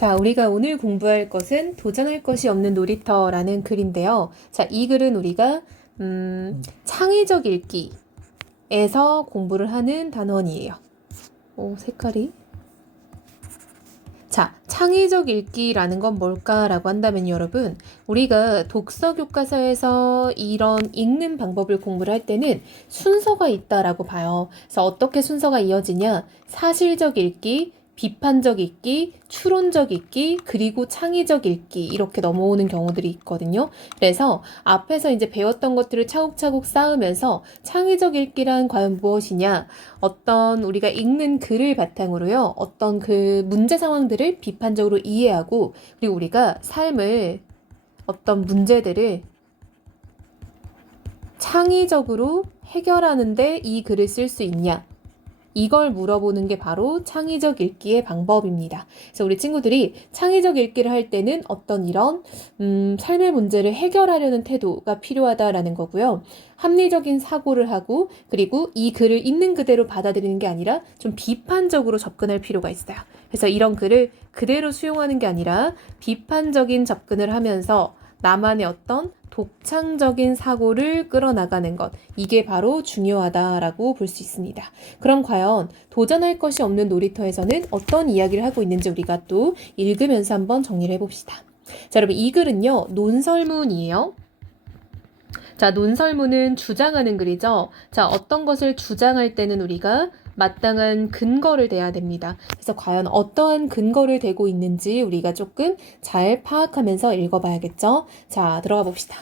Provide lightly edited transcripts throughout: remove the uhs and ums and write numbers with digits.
자, 우리가 오늘 공부할 것은 도전할 것이 없는 놀이터라는 글인데요. 자, 이 글은 우리가 창의적 읽기에서 공부를 하는 단원이에요. 오, 색깔이. 자, 창의적 읽기라는 건 뭘까라고 한다면 여러분, 우리가 독서 교과서에서 이런 읽는 방법을 공부를 할 때는 순서가 있다라고 봐요. 그래서 어떻게 순서가 이어지냐? 사실적 읽기, 비판적 읽기, 추론적 읽기, 그리고 창의적 읽기 이렇게 넘어오는 경우들이 있거든요. 그래서 앞에서 이제 배웠던 것들을 차곡차곡 쌓으면서 창의적 읽기란 과연 무엇이냐? 어떤 우리가 읽는 글을 바탕으로요. 어떤 그 문제 상황들을 비판적으로 이해하고 그리고 우리가 삶을 어떤 문제들을 창의적으로 해결하는데 이 글을 쓸 수 있냐? 이걸 물어보는 게 바로 창의적 읽기의 방법입니다. 그래서 우리 친구들이 창의적 읽기를 할 때는 어떤 이런 삶의 문제를 해결하려는 태도가 필요하다라는 거고요. 합리적인 사고를 하고 그리고 이 글을 있는 그대로 받아들이는 게 아니라 좀 비판적으로 접근할 필요가 있어요. 그래서 이런 글을 그대로 수용하는 게 아니라 비판적인 접근을 하면서 나만의 어떤 독창적인 사고를 끌어나가는 것, 이게 바로 중요하다라고 볼 수 있습니다. 그럼 과연 도전할 것이 없는 놀이터에서는 어떤 이야기를 하고 있는지 우리가 또 읽으면서 한번 정리를 해봅시다. 자, 여러분 이 글은요, 논설문이에요. 자, 논설문은 주장하는 글이죠. 자, 어떤 것을 주장할 때는 우리가 마땅한 근거를 대야 됩니다. 그래서 과연 어떠한 근거를 대고 있는지 우리가 조금 잘 파악하면서 읽어봐야겠죠. 자, 들어가 봅시다.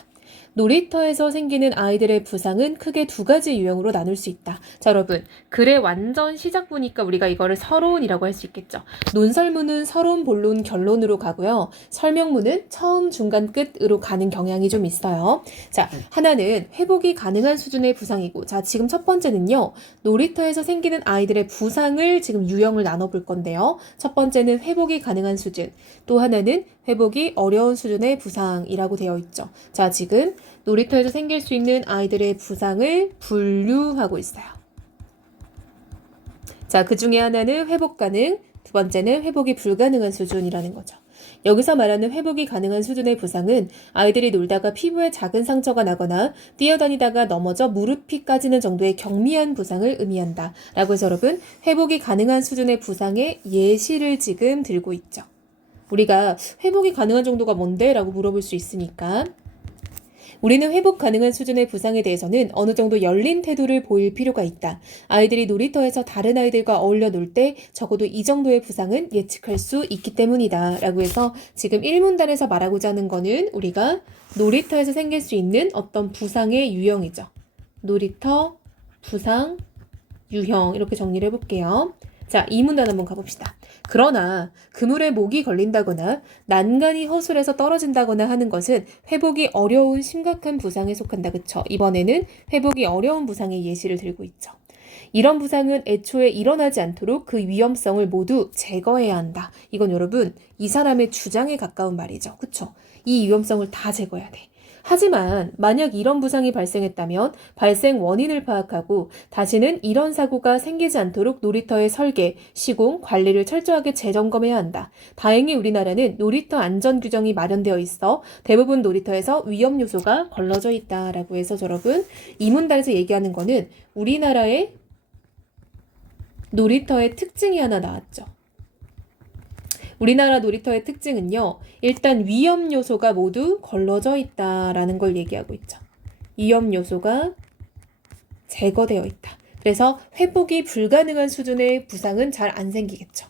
놀이터에서 생기는 아이들의 부상은 크게 두 가지 유형으로 나눌 수 있다. 자, 여러분, 글의 완전 시작부니까 우리가 이거를 서론이라고 할 수 있겠죠. 논설문은 서론, 본론, 결론으로 가고요. 설명문은 처음, 중간, 끝으로 가는 경향이 좀 있어요. 자, 하나는 회복이 가능한 수준의 부상이고, 자, 지금 첫 번째는요. 놀이터에서 생기는 아이들의 부상을 지금 유형을 나눠볼 건데요. 첫 번째는 회복이 가능한 수준, 또 하나는 회복이 어려운 수준의 부상이라고 되어 있죠. 자, 지금 놀이터에서 생길 수 있는 아이들의 부상을 분류하고 있어요. 자, 그 중에 하나는 회복 가능, 두 번째는 회복이 불가능한 수준이라는 거죠. 여기서 말하는 회복이 가능한 수준의 부상은 아이들이 놀다가 피부에 작은 상처가 나거나 뛰어다니다가 넘어져 무릎이 까지는 정도의 경미한 부상을 의미한다. 라고 해서 여러분, 회복이 가능한 수준의 부상의 예시를 지금 들고 있죠. 우리가 회복이 가능한 정도가 뭔데? 라고 물어볼 수 있으니까 우리는 회복 가능한 수준의 부상에 대해서는 어느 정도 열린 태도를 보일 필요가 있다. 아이들이 놀이터에서 다른 아이들과 어울려 놀 때 적어도 이 정도의 부상은 예측할 수 있기 때문이다. 라고 해서 지금 1문단에서 말하고자 하는 거는 우리가 놀이터에서 생길 수 있는 어떤 부상의 유형이죠. 놀이터, 부상, 유형 이렇게 정리를 해볼게요. 자, 2문단 한번 가봅시다. 그러나 그물에 목이 걸린다거나 난간이 허술해서 떨어진다거나 하는 것은 회복이 어려운 심각한 부상에 속한다. 그쵸? 이번에는 회복이 어려운 부상의 예시를 들고 있죠. 이런 부상은 애초에 일어나지 않도록 그 위험성을 모두 제거해야 한다. 이건 여러분 이 사람의 주장에 가까운 말이죠. 그쵸? 이 위험성을 다 제거해야 돼. 하지만 만약 이런 부상이 발생했다면 발생 원인을 파악하고 다시는 이런 사고가 생기지 않도록 놀이터의 설계, 시공, 관리를 철저하게 재점검해야 한다. 다행히 우리나라는 놀이터 안전 규정이 마련되어 있어 대부분 놀이터에서 위험 요소가 걸러져 있다라고 해서 여러분 이 문단에서 얘기하는 거는 우리나라의 놀이터의 특징이 하나 나왔죠. 우리나라 놀이터의 특징은요. 일단 위험 요소가 모두 걸러져 있다라는 걸 얘기하고 있죠. 위험 요소가 제거되어 있다. 그래서 회복이 불가능한 수준의 부상은 잘 안 생기겠죠.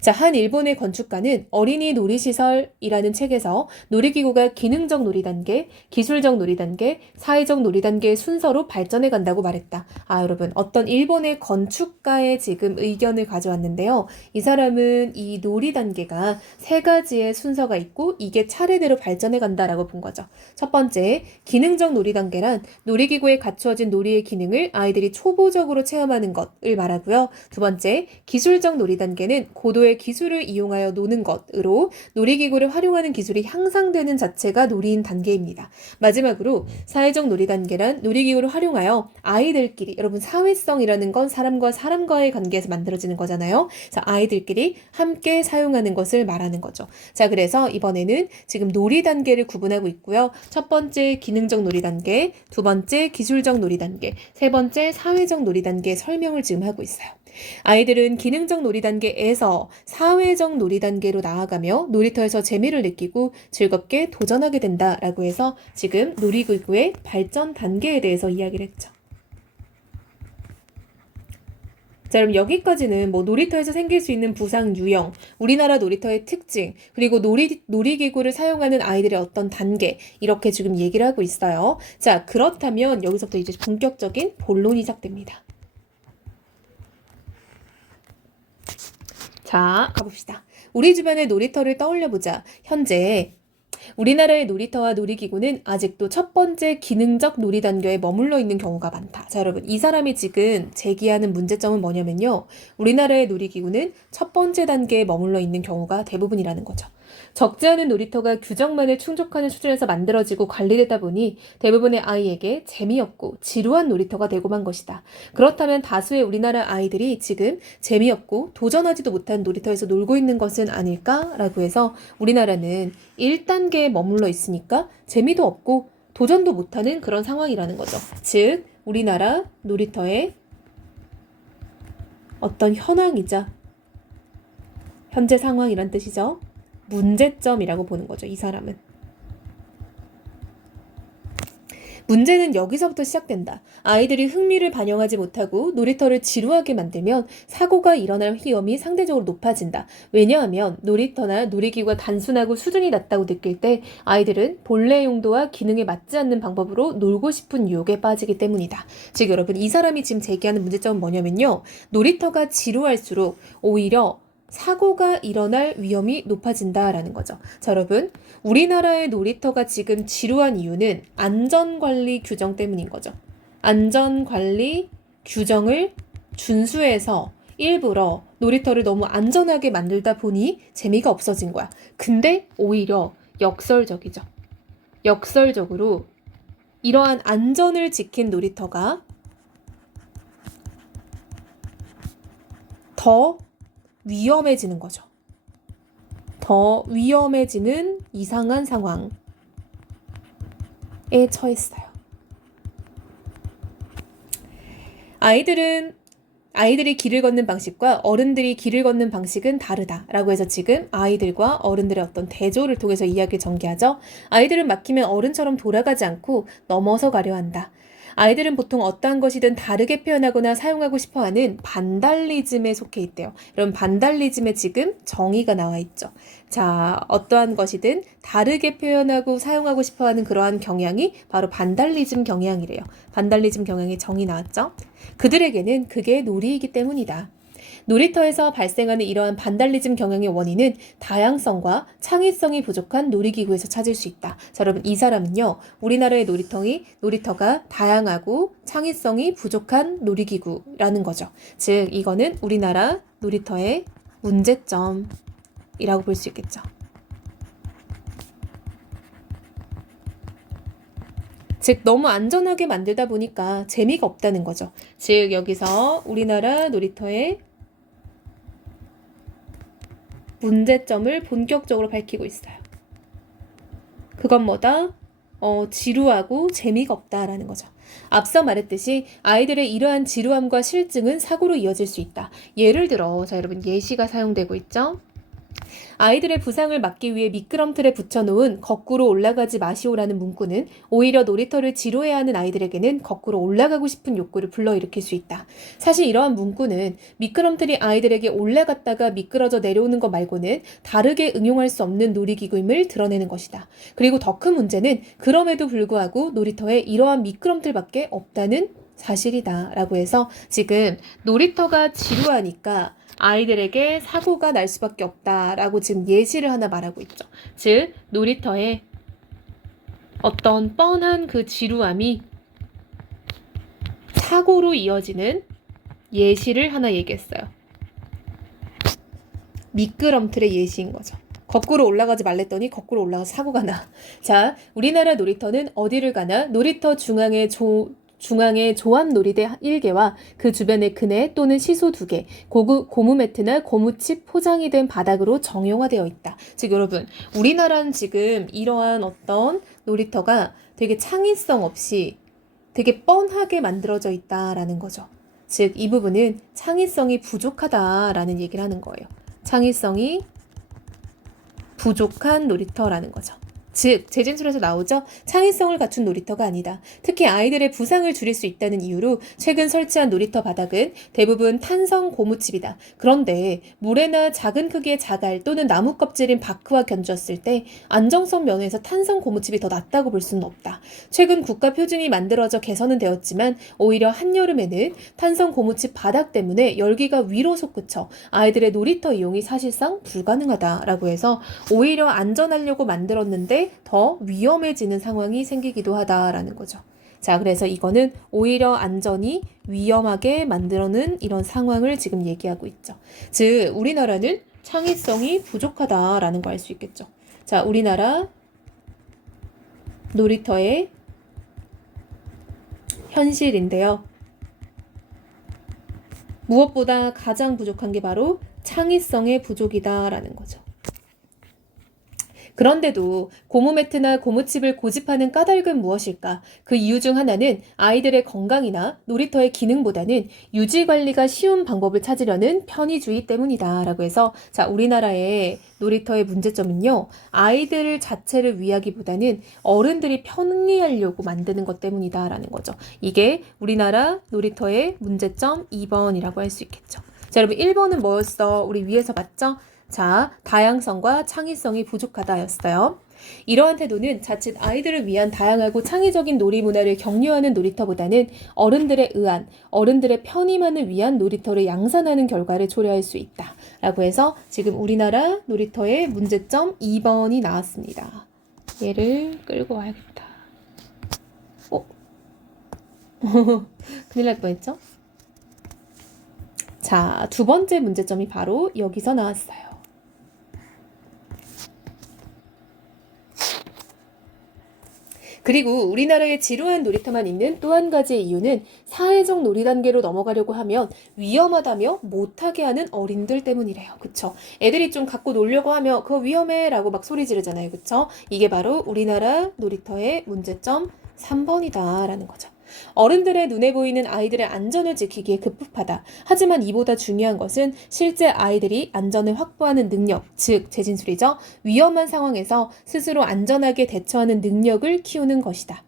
자, 한 일본의 건축가는 어린이 놀이시설이라는 책에서 놀이기구가 기능적 놀이단계, 기술적 놀이단계, 사회적 놀이단계의 순서로 발전해 간다고 말했다. 아, 여러분, 어떤 일본의 건축가의 지금 의견을 가져왔는데요. 이 사람은 이 놀이단계가 세 가지의 순서가 있고 이게 차례대로 발전해 간다라고 본 거죠. 첫 번째, 기능적 놀이단계란 놀이기구에 갖추어진 놀이의 기능을 아이들이 초보적으로 체험하는 것을 말하고요. 두 번째, 기술적 놀이단계는 고도의 놀이기구의 기술을 이용하여 노는 것으로 놀이기구를 활용하는 기술이 향상되는 자체가 놀이인 단계입니다. 마지막으로 사회적 놀이 단계란 놀이기구를 활용하여 아이들끼리, 여러분 사회성이라는 건 사람과 사람과의 관계에서 만들어지는 거잖아요. 자, 아이들끼리 함께 사용하는 것을 말하는 거죠. 자, 그래서 이번에는 지금 놀이 단계를 구분하고 있고요. 첫 번째 기능적 놀이 단계, 두 번째 기술적 놀이 단계, 세 번째 사회적 놀이 단계 설명을 지금 하고 있어요. 아이들은 기능적 놀이 단계에서 사회적 놀이 단계로 나아가며 놀이터에서 재미를 느끼고 즐겁게 도전하게 된다라고 해서 지금 놀이기구의 발전 단계에 대해서 이야기를 했죠. 자, 그럼 여기까지는 뭐 놀이터에서 생길 수 있는 부상 유형, 우리나라 놀이터의 특징, 그리고 놀이기구를 사용하는 아이들의 어떤 단계, 이렇게 지금 얘기를 하고 있어요. 자, 그렇다면 여기서부터 이제 본격적인 본론이 시작됩니다. 자, 가봅시다. 우리 주변의 놀이터를 떠올려보자. 현재 우리나라의 놀이터와 놀이기구는 아직도 첫 번째 기능적 놀이 단계에 머물러 있는 경우가 많다. 자, 여러분, 이 사람이 지금 제기하는 문제점은 뭐냐면요. 우리나라의 놀이기구는 첫 번째 단계에 머물러 있는 경우가 대부분이라는 거죠. 적지 않은 놀이터가 규정만을 충족하는 수준에서 만들어지고 관리되다 보니 대부분의 아이에게 재미없고 지루한 놀이터가 되고만 것이다. 그렇다면 다수의 우리나라 아이들이 지금 재미없고 도전하지도 못한 놀이터에서 놀고 있는 것은 아닐까라고 해서 우리나라는 1단계에 머물러 있으니까 재미도 없고 도전도 못하는 그런 상황이라는 거죠. 즉, 우리나라 놀이터의 어떤 현황이자 현재 상황이란 뜻이죠. 문제점이라고 보는 거죠. 이 사람은. 문제는 여기서부터 시작된다. 아이들이 흥미를 반영하지 못하고 놀이터를 지루하게 만들면 사고가 일어날 위험이 상대적으로 높아진다. 왜냐하면 놀이터나 놀이기구가 단순하고 수준이 낮다고 느낄 때 아이들은 본래 용도와 기능에 맞지 않는 방법으로 놀고 싶은 유혹에 빠지기 때문이다. 즉, 여러분, 이 사람이 지금 제기하는 문제점은 뭐냐면요. 놀이터가 지루할수록 오히려 사고가 일어날 위험이 높아진다라는 거죠. 자, 여러분, 우리나라의 놀이터가 지금 지루한 이유는 안전관리 규정 때문인 거죠. 안전관리 규정을 준수해서 일부러 놀이터를 너무 안전하게 만들다 보니 재미가 없어진 거야. 근데 오히려 역설적이죠. 역설적으로 이러한 안전을 지킨 놀이터가 더 위험해지는 거죠. 더 위험해지는 이상한 상황에 처했어요. 아이들이 길을 걷는 방식과 어른들이 길을 걷는 방식은 다르다라고 해서 지금 아이들과 어른들의 어떤 대조를 통해서 이야기를 전개하죠. 아이들은 막히면 어른처럼 돌아가지 않고 넘어서 가려 한다. 아이들은 보통 어떠한 것이든 다르게 표현하거나 사용하고 싶어하는 반달리즘에 속해 있대요. 여러분, 반달리즘에 지금 정의가 나와 있죠. 자, 어떠한 것이든 다르게 표현하고 사용하고 싶어하는 그러한 경향이 바로 반달리즘 경향이래요. 반달리즘 경향의 정의 나왔죠? 그들에게는 그게 놀이이기 때문이다. 놀이터에서 발생하는 이러한 반달리즘 경향의 원인은 다양성과 창의성이 부족한 놀이기구에서 찾을 수 있다. 자, 여러분, 이 사람은요, 우리나라의 놀이터가 다양하고 창의성이 부족한 놀이기구라는 거죠. 즉, 이거는 우리나라 놀이터의 문제점이라고 볼 수 있겠죠. 즉, 너무 안전하게 만들다 보니까 재미가 없다는 거죠. 즉, 여기서 우리나라 놀이터의 문제점을 본격적으로 밝히고 있어요. 그건 뭐다? 지루하고 재미가 없다라는 거죠. 앞서 말했듯이 아이들의 이러한 지루함과 실증은 사고로 이어질 수 있다. 예를 들어, 자, 여러분, 예시가 사용되고 있죠? 아이들의 부상을 막기 위해 미끄럼틀에 붙여놓은 거꾸로 올라가지 마시오라는 문구는 오히려 놀이터를 지루해하는 아이들에게는 거꾸로 올라가고 싶은 욕구를 불러일으킬 수 있다. 사실 이러한 문구는 미끄럼틀이 아이들에게 올라갔다가 미끄러져 내려오는 것 말고는 다르게 응용할 수 없는 놀이기구임을 드러내는 것이다. 그리고 더 큰 문제는 그럼에도 불구하고 놀이터에 이러한 미끄럼틀밖에 없다는 사실이다 라고 해서 지금 놀이터가 지루하니까 아이들에게 사고가 날 수밖에 없다라고 지금 예시를 하나 말하고 있죠. 즉, 놀이터에 어떤 뻔한 그 지루함이 사고로 이어지는 예시를 하나 얘기했어요. 미끄럼틀의 예시인 거죠. 거꾸로 올라가지 말랬더니 거꾸로 올라가서 사고가 나. 자, 우리나라 놀이터는 어디를 가나? 놀이터 중앙에 조합 놀이대 1개와 그 주변에 그네 또는 시소 2개, 고무 매트나 고무칩 포장이 된 바닥으로 정형화되어 있다. 즉 여러분, 우리나라는 지금 이러한 어떤 놀이터가 되게 창의성 없이 되게 뻔하게 만들어져 있다라는 거죠. 즉 이 부분은 창의성이 부족하다라는 얘기를 하는 거예요. 창의성이 부족한 놀이터라는 거죠. 즉, 제 진술에서 나오죠? 창의성을 갖춘 놀이터가 아니다. 특히 아이들의 부상을 줄일 수 있다는 이유로 최근 설치한 놀이터 바닥은 대부분 탄성 고무칩이다. 그런데 모래나 작은 크기의 자갈 또는 나무 껍질인 바크와 견주었을 때 안정성 면에서 탄성 고무칩이 더 낫다고 볼 수는 없다. 최근 국가 표준이 만들어져 개선은 되었지만 오히려 한여름에는 탄성 고무칩 바닥 때문에 열기가 위로 솟구쳐 아이들의 놀이터 이용이 사실상 불가능하다라고 해서 오히려 안전하려고 만들었는데 더 위험해지는 상황이 생기기도 하다라는 거죠. 자, 그래서 이거는 오히려 안전이 위험하게 만들어는 이런 상황을 지금 얘기하고 있죠. 즉, 우리나라는 창의성이 부족하다라는 거 알 수 있겠죠. 자, 우리나라 놀이터의 현실인데요. 무엇보다 가장 부족한 게 바로 창의성의 부족이다라는 거죠. 그런데도 고무 매트나 고무칩을 고집하는 까닭은 무엇일까? 그 이유 중 하나는 아이들의 건강이나 놀이터의 기능보다는 유지 관리가 쉬운 방법을 찾으려는 편의주의 때문이다 라고 해서 자, 우리나라의 놀이터의 문제점은요, 아이들 자체를 위하기보다는 어른들이 편리하려고 만드는 것 때문이다 라는 거죠. 이게 우리나라 놀이터의 문제점 2번이라고 할 수 있겠죠. 자, 여러분 1번은 뭐였어? 우리 위에서 봤죠? 자, 다양성과 창의성이 부족하다였어요. 이러한 태도는 자칫 아이들을 위한 다양하고 창의적인 놀이 문화를 격려하는 놀이터보다는 어른들의 의안, 어른들의 편의만을 위한 놀이터를 양산하는 결과를 초래할 수 있다. 라고 해서 지금 우리나라 놀이터의 문제점 2번이 나왔습니다. 얘를 끌고 와야겠다. 큰일 날 뻔했죠? 자, 두 번째 문제점이 바로 여기서 나왔어요. 그리고 우리나라에 지루한 놀이터만 있는 또 한 가지의 이유는 사회적 놀이 단계로 넘어가려고 하면 위험하다며 못하게 하는 어린들 때문이래요. 그쵸? 애들이 좀 갖고 놀려고 하면 그거 위험해 라고 막 소리 지르잖아요. 그쵸? 이게 바로 우리나라 놀이터의 문제점 3번이다 라는 거죠. 어른들의 눈에 보이는 아이들의 안전을 지키기에 급급하다. 하지만 이보다 중요한 것은 실제 아이들이 안전을 확보하는 능력, 즉 재진술이죠. 위험한 상황에서 스스로 안전하게 대처하는 능력을 키우는 것이다.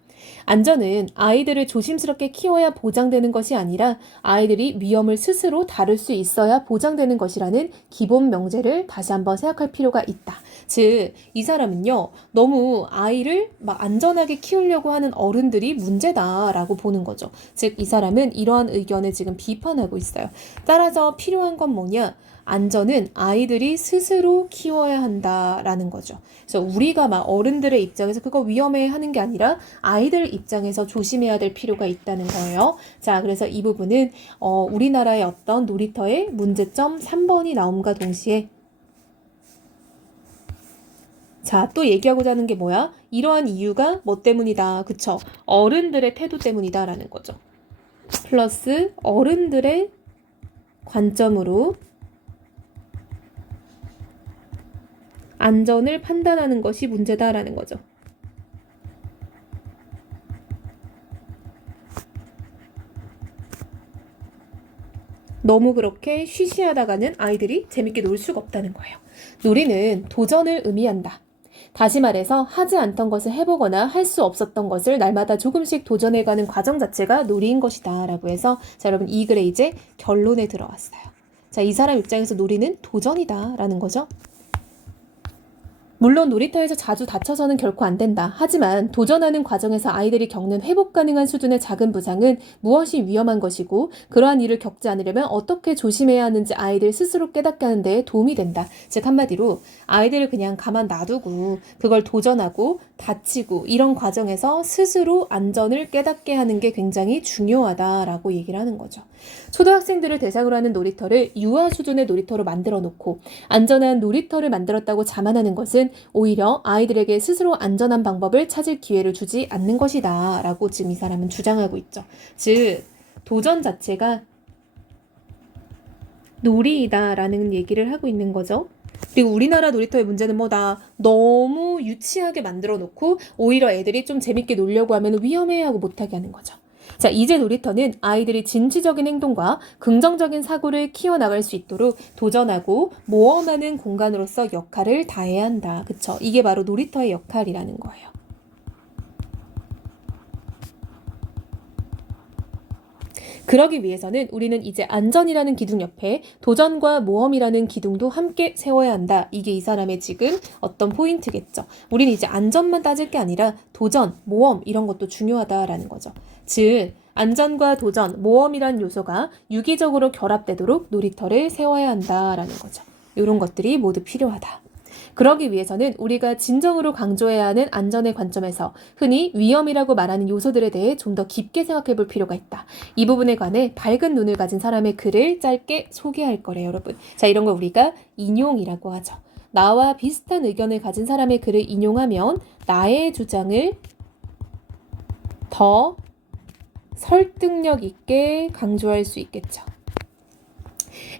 안전은 아이들을 조심스럽게 키워야 보장되는 것이 아니라 아이들이 위험을 스스로 다룰 수 있어야 보장되는 것이라는 기본 명제를 다시 한번 생각할 필요가 있다. 즉, 이 사람은요, 너무 아이를 막 안전하게 키우려고 하는 어른들이 문제다라고 보는 거죠. 즉, 이 사람은 이러한 의견을 지금 비판하고 있어요. 따라서 필요한 건 뭐냐? 안전은 아이들이 스스로 키워야 한다라는 거죠. 그래서 우리가 막 어른들의 입장에서 그거 위험해 하는 게 아니라 아이들 입장에서 조심해야 될 필요가 있다는 거예요. 자, 그래서 이 부분은 우리나라의 어떤 놀이터의 문제점 3번이 나옴과 동시에 자, 또 얘기하고자 하는 게 뭐야? 이러한 이유가 뭐 때문이다. 그쵸? 어른들의 태도 때문이다라는 거죠. 플러스 어른들의 관점으로 안전을 판단하는 것이 문제다라는 거죠. 너무 그렇게 쉬쉬하다가는 아이들이 재밌게 놀 수가 없다는 거예요. 놀이는 도전을 의미한다. 다시 말해서 하지 않던 것을 해보거나 할 수 없었던 것을 날마다 조금씩 도전해가는 과정 자체가 놀이인 것이다 라고 해서 자, 여러분 이 글에 이제 결론에 들어왔어요. 자, 이 사람 입장에서 놀이는 도전이다 라는 거죠. 물론 놀이터에서 자주 다쳐서는 결코 안 된다. 하지만 도전하는 과정에서 아이들이 겪는 회복 가능한 수준의 작은 부상은 무엇이 위험한 것이고 그러한 일을 겪지 않으려면 어떻게 조심해야 하는지 아이들 스스로 깨닫게 하는 데 도움이 된다. 즉 한마디로 아이들을 그냥 가만 놔두고 그걸 도전하고 다치고 이런 과정에서 스스로 안전을 깨닫게 하는 게 굉장히 중요하다라고 얘기를 하는 거죠. 초등학생들을 대상으로 하는 놀이터를 유아 수준의 놀이터로 만들어 놓고 안전한 놀이터를 만들었다고 자만하는 것은 오히려 아이들에게 스스로 안전한 방법을 찾을 기회를 주지 않는 것이다 라고 지금 이 사람은 주장하고 있죠. 즉 도전 자체가 놀이이다라는 얘기를 하고 있는 거죠. 그리고 우리나라 놀이터의 문제는 뭐다? 너무 유치하게 만들어 놓고 오히려 애들이 좀 재밌게 놀려고 하면 위험해하고 못하게 하는 거죠. 자, 이제 놀이터는 아이들이 진취적인 행동과 긍정적인 사고를 키워나갈 수 있도록 도전하고 모험하는 공간으로서 역할을 다해야 한다. 그쵸? 이게 바로 놀이터의 역할이라는 거예요. 그러기 위해서는 우리는 이제 안전이라는 기둥 옆에 도전과 모험이라는 기둥도 함께 세워야 한다. 이게 이 사람의 지금 어떤 포인트겠죠. 우리는 이제 안전만 따질 게 아니라 도전, 모험 이런 것도 중요하다라는 거죠. 즉 안전과 도전, 모험이란 요소가 유기적으로 결합되도록 놀이터를 세워야 한다라는 거죠. 이런 것들이 모두 필요하다. 그러기 위해서는 우리가 진정으로 강조해야 하는 안전의 관점에서 흔히 위험이라고 말하는 요소들에 대해 좀 더 깊게 생각해 볼 필요가 있다. 이 부분에 관해 밝은 눈을 가진 사람의 글을 짧게 소개할 거래요, 여러분. 자, 이런 걸 우리가 인용이라고 하죠. 나와 비슷한 의견을 가진 사람의 글을 인용하면 나의 주장을 더 설득력 있게 강조할 수 있겠죠.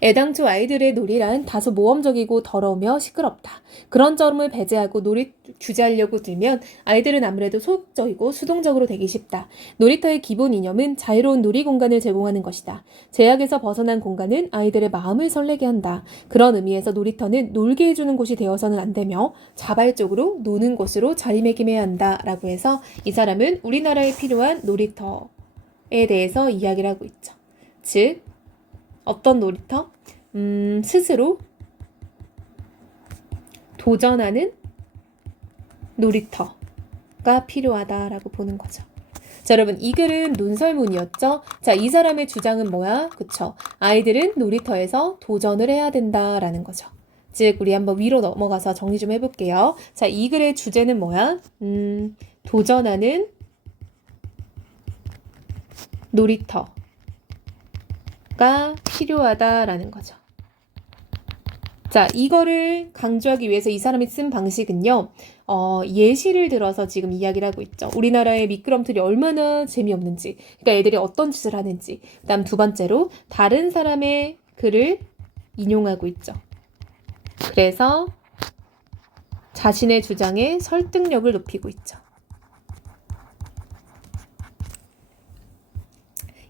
애당초 아이들의 놀이란 다소 모험적이고 더러우며 시끄럽다. 그런 점을 배제하고 놀이 규제하려고 들면 아이들은 아무래도 소극적이고 수동적으로 되기 쉽다. 놀이터의 기본 이념은 자유로운 놀이 공간을 제공하는 것이다. 제약에서 벗어난 공간은 아이들의 마음을 설레게 한다. 그런 의미에서 놀이터는 놀게 해주는 곳이 되어서는 안 되며 자발적으로 노는 곳으로 자리매김해야 한다라고 해서 이 사람은 우리나라에 필요한 놀이터에 대해서 이야기를 하고 있죠. 즉 어떤 놀이터? 스스로 도전하는 놀이터가 필요하다라고 보는 거죠. 자, 여러분 이 글은 논설문이었죠. 자, 이 사람의 주장은 뭐야? 그쵸? 아이들은 놀이터에서 도전을 해야 된다라는 거죠. 즉 우리 한번 위로 넘어가서 정리 좀 해볼게요. 자, 이 글의 주제는 뭐야? 도전하는 놀이터가 필요하다라는 거죠. 자, 이거를 강조하기 위해서 이 사람이 쓴 방식은요. 예시를 들어서 지금 이야기를 하고 있죠. 우리나라의 미끄럼틀이 얼마나 재미없는지, 그러니까 애들이 어떤 짓을 하는지. 그다음 두 번째로 다른 사람의 글을 인용하고 있죠. 그래서 자신의 주장에 설득력을 높이고 있죠.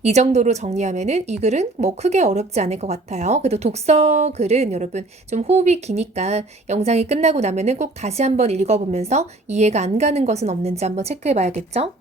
이 정도로 정리하면은 이 글은 뭐 크게 어렵지 않을 것 같아요. 그래도 독서 글은 여러분 좀 호흡이 기니까 영상이 끝나고 나면은 꼭 다시 한번 읽어보면서 이해가 안 가는 것은 없는지 한번 체크해 봐야겠죠?